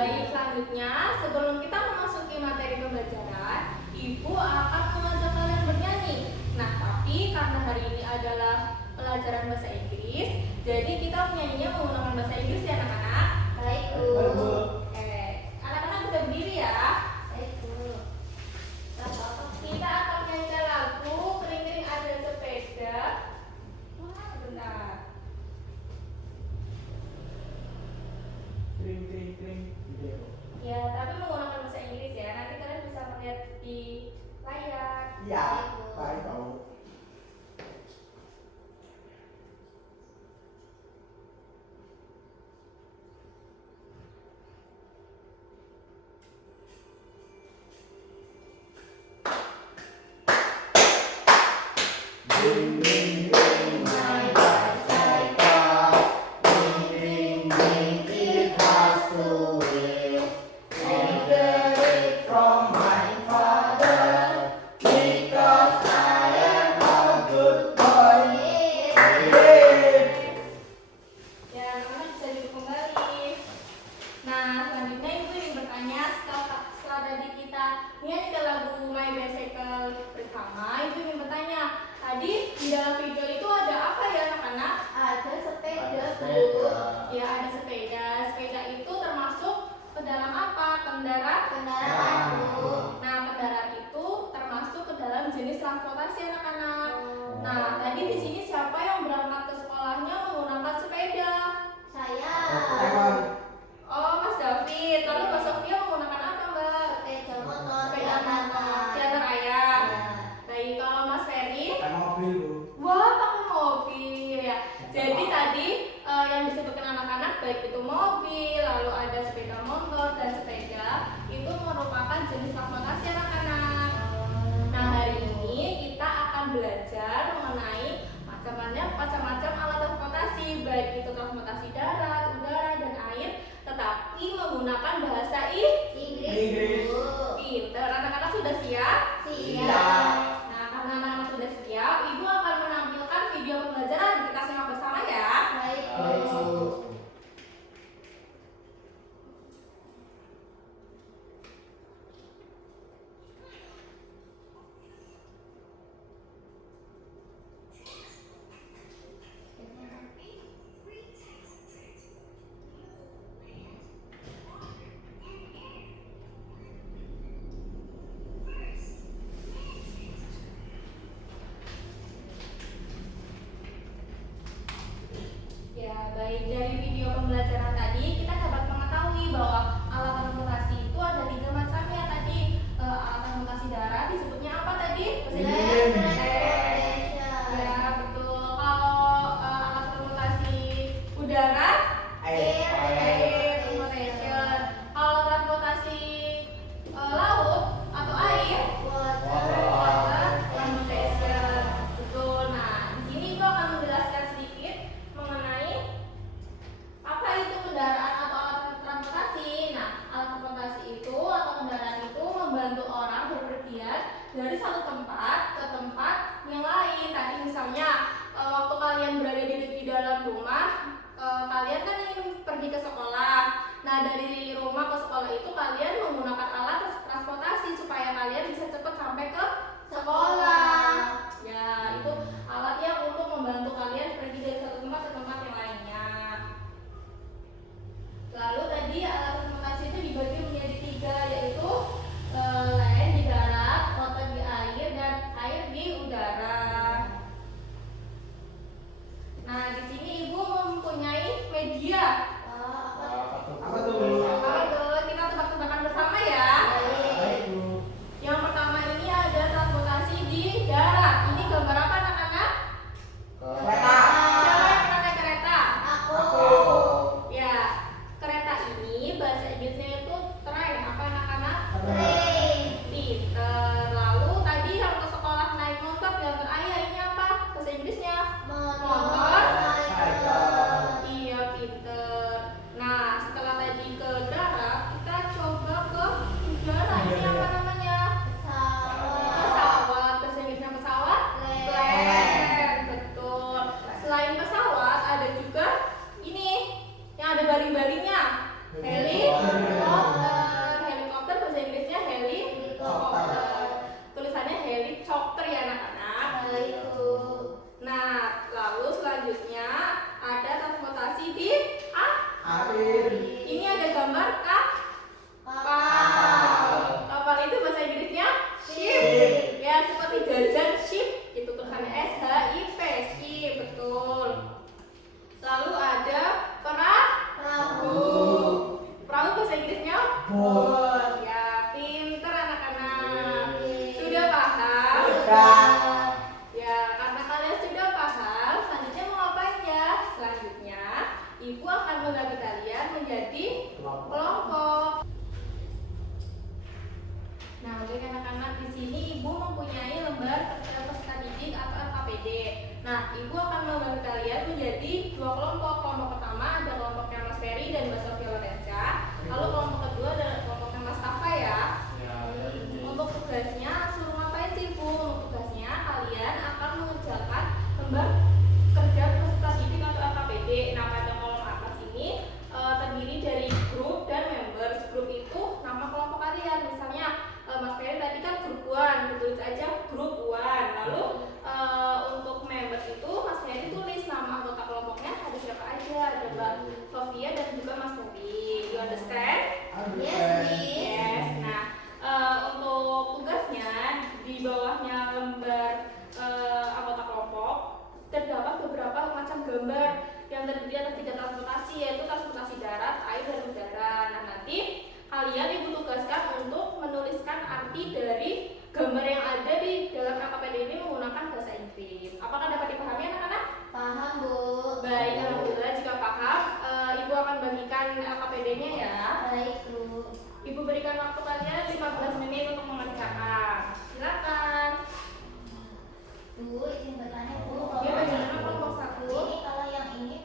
Baik, selanjutnya sebelum kita memasuki materi pembelajaran, Ibu akan mengajak kalian bernyanyi. Nah, tapi karena hari ini adalah pelajaran bahasa Inggris, jadi kita menyanyinya menggunakan bahasa Inggris ya anak-anak. Baik, Bu. Anak-anak bisa berdiri ya. Baik, Bu. Kita akan menyanyikan lagu Kering-kering Ada Sepeda. Wah, bentar. Kering. Ya, tapi menggunakan bahasa Inggris ya. Nanti kalian bisa melihat di layar. Ya, baik tahu. Ding ding ding, my bicycle. Ding ding ding, it has two wheels. I get it from my father because I am a good boy. Ya, anak-anak bisa duduk kembali. Nah, selanjutnya Ibu ingin bertanya setelah tadi kita nyanyikan lagu My Bicycle bersama, Ibu ingin bertanya, tadi di dalam video itu ada apa ya anak-anak? Ada sepeda, Bu. Ya, ada sepeda. Sepeda itu termasuk ke dalam apa? Kendaraan, Bu. Nah, kendaraan itu termasuk ke dalam jenis transportasi anak-anak. Nah, tadi di sini siapa yang berangkat ke sekolahnya menggunakan sepeda? Saya. Oh, Mas David. Lalu Mbak Sofia menggunakan apa, Mbak? Sepeda motor. Sepeda motor. Diantar ayah. Baik, kalau Mas Ferry? Kan mobil, Bu. Wah, pakai mobil ya. Jadi tadi yang disebutkan anak-anak baik itu mobil, lalu ada sepeda motor dan sepeda itu merupakan jenis transportasi anak-anak. Nah, hari ini kita akan belajar mengenai macam-macam alat transportasi, baik itu transportasi darat, udara, dan air, tetapi menggunakan bahasa Inggris, Bu. Pinter. Anak-anak sudah siap? Siap. Nah, karena anak-anak sudah siap, Ibu akan menampilkan video pembelajaran. Kita simak bersama ya. Baik, Baik, Bu. Bu. Ya, baik, dari video pembelajaran tadi kita dapat mengetahui bahwa alat transportasi itu ada 3 macam ya tadi. Alat transportasi darat disebutnya apa tadi? Ya, betul. Kalau alat transportasi udara, Air. transportation. Kalau transportasi laut atau air, water transportation. Betul. Nah, di sini Ibu akan menjelaskan sedikit mengenai apa itu kendaraan atau alat transportasi. Nah, alat transportasi itu atau kendaraan itu membantu orang berpergian dari satu tempat ke tempat yang lain. Tadi misalnya waktu kalian berada di dalam rumah, kalian kan ingin pergi ke sekolah. Nah, dari rumah ke sekolah itu kalian menggunakan alat transportasi supaya kalian bisa cepat sampai ke sekolah. Ya, itu alat yang untuk membantu kalian pergi dari satu tempat ke tempat yang lainnya. Lalu tadi alat transportasi itu dibagi menjadi 3, yaitu land di darat, water di air, dan air di udara. Nah, di sini Ibu mempunyai media. Apa tuh? Apa tuh? Kita tebak-tebakan bersama ya. Baik, Bu. Yang pertama ini ada transportasi di darat. Ini gambar apa anak-anak? Kereta. Siapa yang pernah naik kereta? Aku. Ya, kereta ini bahasa Inggrisnya itu train. Apa anak-anak? Train. Pinter. Lalu tadi yang ke sekolah naik motor diantar ayah, ini apa? Bahasa Inggrisnya? Motor. Cycle. Iya, pinter. Nah, setelah tadi ke darat, kita coba ke udara. Ini apa namanya? Pesawat. Pesawat. Bahasa Inggrisnya pesawat? Plane. Betul. Selain pesawat, ada juga ini yang ada baling-balingnya. Heli. Boat. Ya, pinter anak-anak. Sudah paham? Sudah. Ya, karena kalian sudah paham, selanjutnya mau ngapain ya? Selanjutnya, ibu akan membagi kalian menjadi kelompok. Nah, baik anak-anak, di sini ibu mempunyai lembar peserta didik atau LKPD. Nah, ibu akan membagi kalian menjadi dua kelompok. Kelompok pertama ada kelompoknya Mas Ferry dan Mbak Sofia Lorenza. Lalu kelompok kedua adalah kelompoknya Mas Tafa ya. Untuk tugasnya suruh ngapain sih Bu? Untuk tugasnya kalian akan mengerjakan lembar kerja peserta didik atau LKPD. Nah, pada kolom atas ini terdiri dari grup dan members. Grup itu nama kelompok kalian. Misalnya Mas Ferry tadi kan grup 1, tulis aja grup 1. Lalu untuk members itu Mas Ferry tulis nama anggota kelompoknya ada siapa aja. Ada Mbak Sofia dan juga Mas Ferry. You understand? Yes, Miss. Yes. Nah, untuk tugasnya di bawahnya lembar anggota kelompok terdapat beberapa macam gambar yang terdiri atas 3 transportasi, yaitu transportasi darat, air, dan udara. Nah, nanti kalian ibu tugaskan untuk menuliskan arti dari gambar yang ada di dalam LKPD ini menggunakan bahasa Inggris. Apakah dapat dipahami anak-anak? Paham, Bu. Baik, alhamdulillah jika paham, ibu akan bagikan LKPD-nya ya. Baik, Bu. Ibu berikan waktu kalian 15 menit untuk mengerjakan. Silakan. Bu, izin bertanya, Bu. Ya, bagaimana kelompok 1? Ini kalau yang ini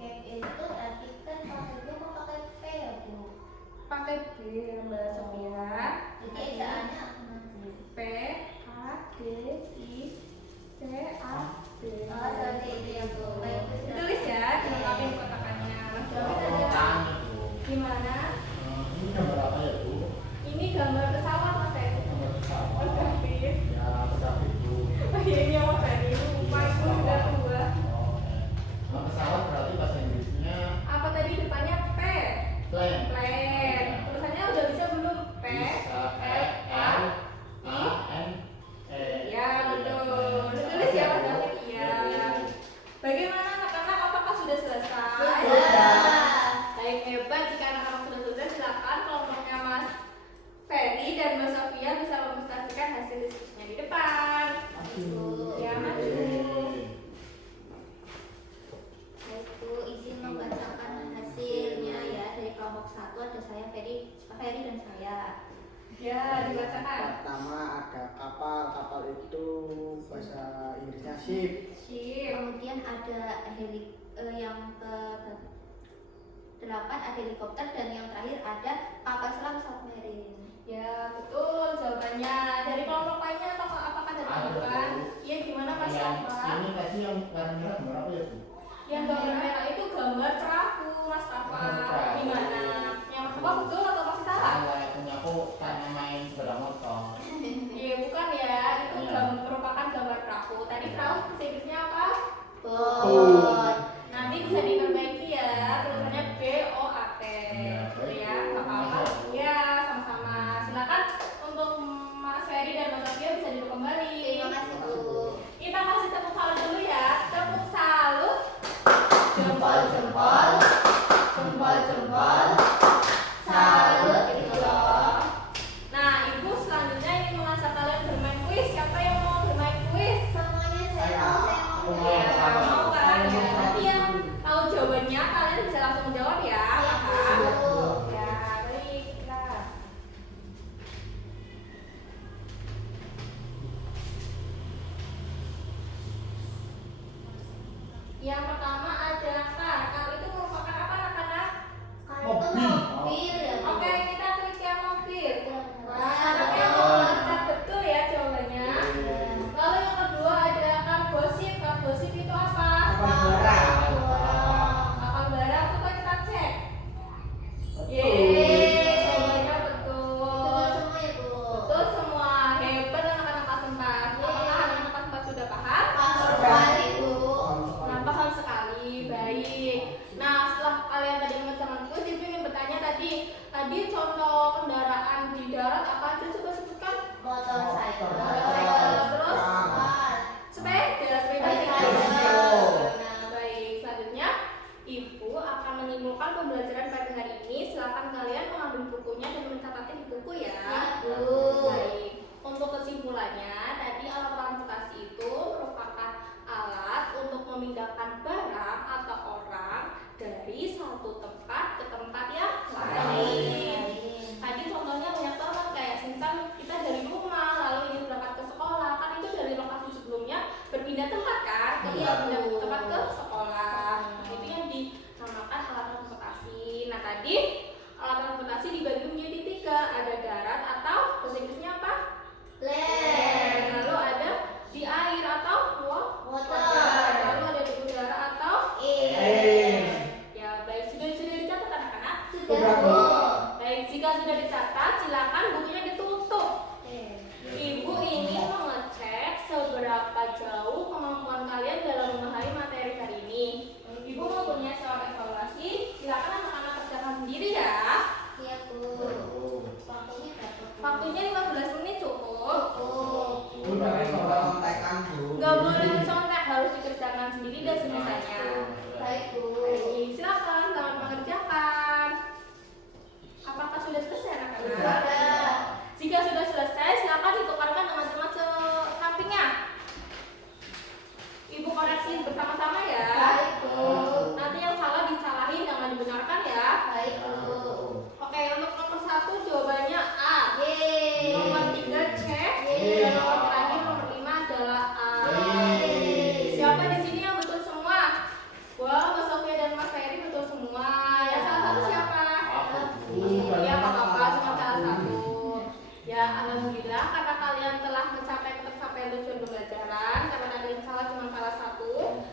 cap itu tadi kan pakai B apa pakai P ya, Bu? Pakai B ya Mbak Sofia. Jadi ejaannya apa nanti? P A D I C A D. Oh, seperti itu ya, Bu. Baik, Bu. Tulis ya, dilengkapi kotakannya. Mas David ada gimana? Ini gambar apa ya Bu? Ini gambar pesawat Mas David. Gambar pesawat. Mas David. Ya, pesawat Bu. Oh iya ini Mas David. Lupa ibu sudah tua. Oke. Nah, pesawat berarti bahasa Inggrisnya Apa tadi depannya P? plane. Plane. Tulisannya udah bisa belum? P Bisa L A I. N E. Ya betul. Ditulis ya Mas David. Iya. Bagaimana anak-anak? Apakah sudah selesai? Sudah. Baik, hebat. Jika anak-anak sudah selesai, silakan kelompoknya Mas Ferry dan Mbak Sofia bisa mepresentasikan hasil diskusinya di depan. Ya, maju. Baik, Bu, izin membacakan hasilnya ya. Dari kelompok 1 ada saya, Ferry dan saya. Ya, dibacakan. Pertama ada kapal itu bahasa Inggrisnya ship. Sip. Kemudian ada yang ke 8 ada helikopter dan yang terakhir ada kapal selam submarine. Ya, betul jawabannya. Dari kelompok lainnya atau apakah dari Ada, kelompok? Bu. Iya, gimana Mas Yang Tafa? ini tadi yang warna merah gambar apa ya Bu? Yang gambar merah itu gambar perahu Mas Tafa. Perahu. Gimana? Yang Mas Tafa betul atau masih salah? Salah, punya aku karena main sepeda motor. Iya, bukan ya. Itu Iya. merupakan gambar perahu. Tadi perahu bahasa Inggrisnya apa? Boat. Nanti bisa diperbaiki ya, tulisannya BOAT. Iya, Gitu baik, ya, Bu. nggak apa-apa. Makasih, Bu. Ya, sama-sama. Silakan untuk Mas Ferry dan Mas Sofia bisa duduk kembali. Terima kasih, Bu. Kita kasih tepuk salut dulu ya. Tepuk salut. Jempol-jempol. Jempol-jempol. Salut gitu loh. Nah, Ibu selanjutnya ingin mengajak kalian bermain kuis. Siapa yang mau bermain kuis? Semuanya saya mau. Ya, mau kan? Ya, nanti yang tahu jawabannya kalian bisa langsung menjawab ya. Siap, Paham? Bu. Ya, baiklah. Yang pertama ada kar. Kar itu merupakan apa anak-anak? Kalau itu mobil ya, Bu. Oke, kita klik yang mobil. Wah, Wah, anaknya mau betul ya jawabannya. Iya. Lalu yang kedua ada karbosif. Karbosif itu apa? Kapal barang. Kapal barang. Coba kita cek. Betul. Yeay, jawabannya Betul betul. semua ya, Bu. Betul semua. Hebat anak-anak kelas 4. Apakah anak-anak kelas 4 sudah paham? Paham sekali, Bu. Nah, paham sekali. Baik. Nah, setelah kalian tadi mengerjakan kuis, Ibu ingin bertanya tadi contoh kendaraan di darat apa aja? Coba sebutkan. Motorcycle. Terus? Kapal. Sepeda Sepeda. Nah, baik. Selanjutnya, Ibu akan menyimpulkan pembelajaran pada hari ini. Silakan kalian mengambil bukunya dan kesimpulannya, tadi alat transportasi itu merupakan alat untuk memindahkan barang atau orang dari satu tempat ke tempat yang lain. Tadi contohnya banyak banget, kayak misal kita dari rumah lalu ingin berangkat ke sekolah, kan itu dari lokasi sebelumnya berpindah tempat kan, pindah tempat ke sekolah. Nah, itu yang dinamakan alat transportasi. Nah, tadi alat transportasi dibagi menjadi 3, ada darat atau bahasa Inggrisnya apa? Land. Lalu ada di air atau Water. lalu ada di udara atau Air. ya. Baik, sudah dicatat anak-anak? Sudah, Bu. Baik, jika sudah dicatat silakan bukunya ditutup. Ibu ini mengecek seberapa jauh kemampuan kalian dalam memahami materi hari ini. Ibu mau punya soal evaluasi, silakan anak-anak kerjakan sendiri ya. Siap, Bu. Waktunya berapa, Bu? Waktunya 15 menit cukup. Udah kontekan Bu. Nggak boleh mencontek, harus dikerjakan sendiri dan selesainya. Baik, Bu. Baik, silakan selamat mengerjakan. Apakah sudah selesai anak-anak? Sudah. Jika sudah selesai, silakan ditukarkan dengan teman sampingnya. Ibu koreksi bersama-sama ya. Baik, Bu. Nanti yang salah disalahin, jangan dibenarkan ya. Baik, Bu. Oke, untuk nomor 1 jawabannya A. Yeay. Nomor 3 C. Yeay. Dan nomor terakhir nomor 5 adalah A. Yeay. Siapa di sini yang betul semua? Wah, Mas Sofia dan Mas Ferry betul semua. Ya, salah satu siapa? Iya, Pak Bapak, cuma salah satu. Ya, alhamdulillah karena kalian telah mencapai tercapai tujuan pembelajaran. Karena kalian salah cuma salah satu,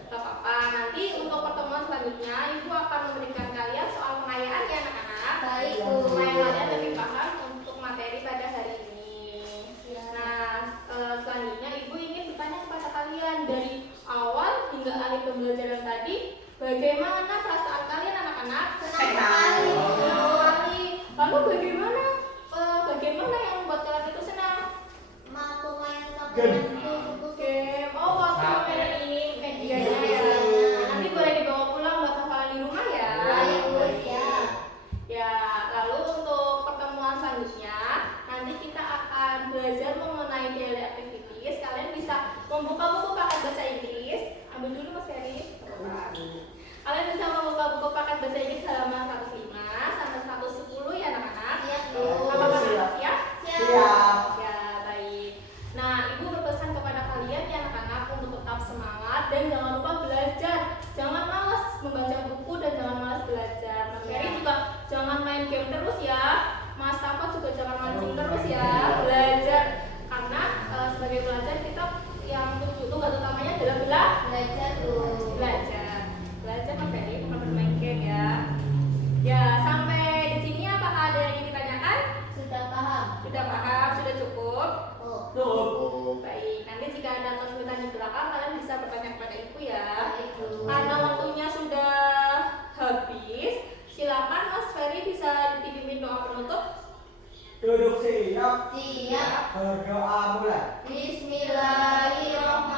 gak apa-apa. Nanti untuk pertemuan selanjutnya, Ibu akan memberikan kalian soal pengayaan ya anak-anak. Baik, Bu. Supaya kalian lebih paham untuk materi pada hari ini. Ya. Nah, selanjutnya Ibu ingin bertanya kepada kalian dari awal hingga akhir pembelajaran tadi, bagaimana perasaan kalian anak-anak? Senang sekali, Bu. Senang sekali. Lalu bagaimana yang membuat kalian itu senang? Mampu main sama Game. buku-buku. Game. Oh, waktu permainan ini medianya ya. Nanti boleh dibawa pulang buat hafalan di rumah ya. Baik, Bu. Siap. Ya, lalu untuk pertemuan selanjutnya, nanti kita akan belajar mengenai daily activities. Kalian bisa membuka buku paket bahasa Inggris. Ambil dulu Mas Ferry. Kalian bisa membuka buku paket bahasa Inggris halaman 105 sampai 110 ya anak-anak. Siap, Bu. Apakah kalian siap? Siap. Ya, baik. Nah, Ibu berpesan kepada kalian ya anak-anak untuk tetap semangat dan jangan lupa belajar. Jangan malas membaca buku dan jangan malas belajar. Mas Ferry juga jangan main game terus ya. Mas Tafa juga jangan mancing terus ya. Belajar karena sebagai pelajar kita yang tugas utamanya adalah Belajar, Bu. belajar Mas Ferry, bukan bermain game ya. Ya, sampai di sini apakah ada yang ingin ditanyakan? Sudah paham? Sudah paham? Sudah cukup? Oh. Baik, nanti jika ada kesulitan di belakang kalian bisa bertanya kepada Ibu ya. Baik, Bu. Karena waktunya sudah habis, silakan Mas Ferry bisa dipimpin doa penutup. Duduk siap. Siap. Berdoa mulai. Bismillahirrahmanirrahim.